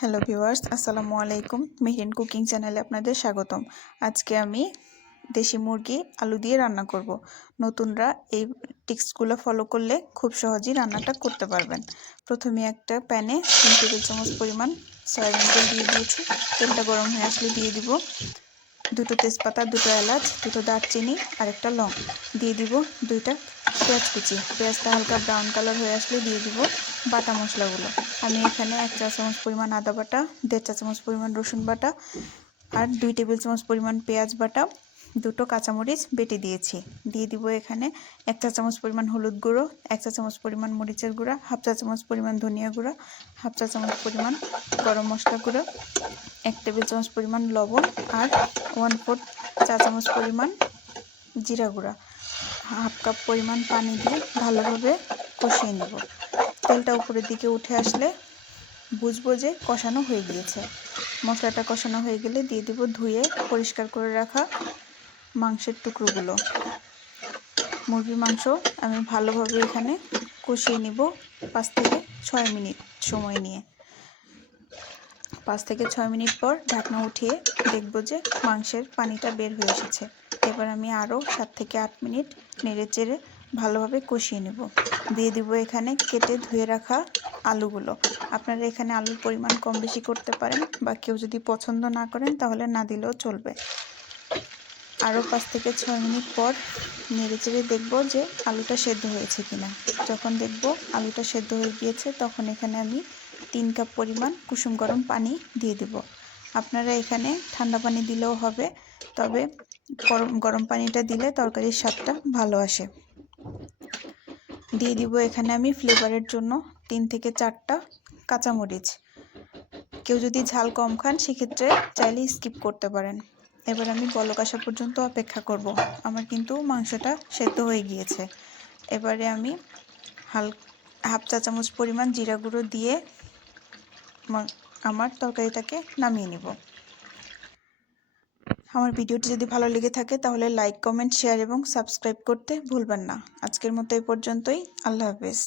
Hello viewers, আসসালামু আলাইকুম। Mehreen cooking চ্যানেলে আপনাদের স্বাগতম। আজকে আমি দেশি মুরগি আলু দিয়ে রান্না করব। নতুনরা এই টিপসগুলো ফলো করলে খুব সহজেই রান্নাটা করতে পারবেন। প্রথমে একটা প্যানে 3 টেবিল চামচ পরিমাণ সয়াবিন তেল দিয়ে দিয়েছি। তেলটা গরম হয়ে আসলে দিয়ে দিব দুটো তেজপাতা, দুটো এলাচ, দুটো দারচিনি আর একটা লং। দিয়ে দিব দুইটা পেঁয়াজ কুচি। পেঁয়াজটা হালকা ব্রাউন কালার হয়ে আসলে দিয়ে দিব বাটা মশলাগুলো। আমি এখানে 1 চা চামচ পরিমাণ আদা বাটা, 1.5 চা চামচ পরিমাণ রসুন বাটা আর 2 টেবিল চামচ পরিমাণ পেঁয়াজ বাটা, দুটো কাঁচামরিচ বেটে দিয়েছি। দিয়ে দিব এখানে 1 চা চামচ পরিমাণ হলুদ গুঁড়ো, 1 চা চামচ পরিমাণ মরিচের গুঁড়া, হাফ চা চামচ পরিমাণ ধনিয়া গুঁড়া, হাফ চা চামচ পরিমাণ গরম মশলা গুঁড়ো, 1 টেবিল চামচ পরিমাণ লবণ আর 1/4 চা চামচ পরিমাণ জিরা গুঁড়া। হাফ কাপ পরিমাণ পানি দিয়ে ভালোভাবে কষিয়ে নেব। তেলটা উপরের দিকে উঠে আসলে বুঝবো যে কষানো হয়ে গিয়েছে। মশলাটা কষানো হয়ে গেলে দিয়ে দিব ধুয়ে পরিষ্কার করে রাখা মাংসের টুকরোগুলো। মুরগির মাংস আমি ভালোভাবে এখানে কষিয়ে নিব 5 থেকে 6 মিনিট সময় নিয়ে। 5 থেকে 6 মিনিট পর ঢাকনা উঠিয়ে দেখব যে মাংসের পানিটা বের হয়ে এসেছে। এবার আমি আরও 7 থেকে 8 মিনিট নেড়েচেড়ে ভালোভাবে কষিয়ে নেব। দিয়ে দিব এখানে কেটে ধুয়ে রাখা আলুগুলো। আপনারা এখানে আলুর পরিমাণ কম বেশি করতে পারেন, বা কেউ যদি পছন্দ না করেন তাহলে না দিলেও চলবে। আরও 5 থেকে 6 মিনিট পর নেড়েচেড়ে দেখব যে আলুটা সেদ্ধ হয়েছে কিনা। যখন দেখব আলুটা সেদ্ধ হয়ে গিয়েছে তখন এখানে আমি 3 কাপ পরিমাণ কুসুম গরম পানি দিয়ে দেব। আপনারা এখানে ঠান্ডা পানি দিলেও হবে, তবে গরম পানিটা দিলে তরকারির স্বাদটা ভালো আসে। দিয়ে দিব এখানে আমি ফ্লেভারের জন্য 3 থেকে 4টা কাঁচামরিচ। কেউ যদি ঝাল কম খান সেক্ষেত্রে চাইলে স্কিপ করতে পারেন। এবার আমি বলক আসা পর্যন্ত অপেক্ষা করব। আমার কিন্তু মাংসটা সেদ্ধ হয়ে গিয়েছে। এবারে আমি হাফ চা চামচ পরিমাণ জিরা গুঁড়ো দিয়ে আমার তরকারিটাকে নামিয়ে নিব। আমার ভিডিওটি যদি ভালো লেগে থাকে তাহলে লাইক, কমেন্ট, শেয়ার এবং সাবস্ক্রাইব করতে ভুলবেন না। আজকের মতো এই পর্যন্তই। আল্লাহ হাফেজ।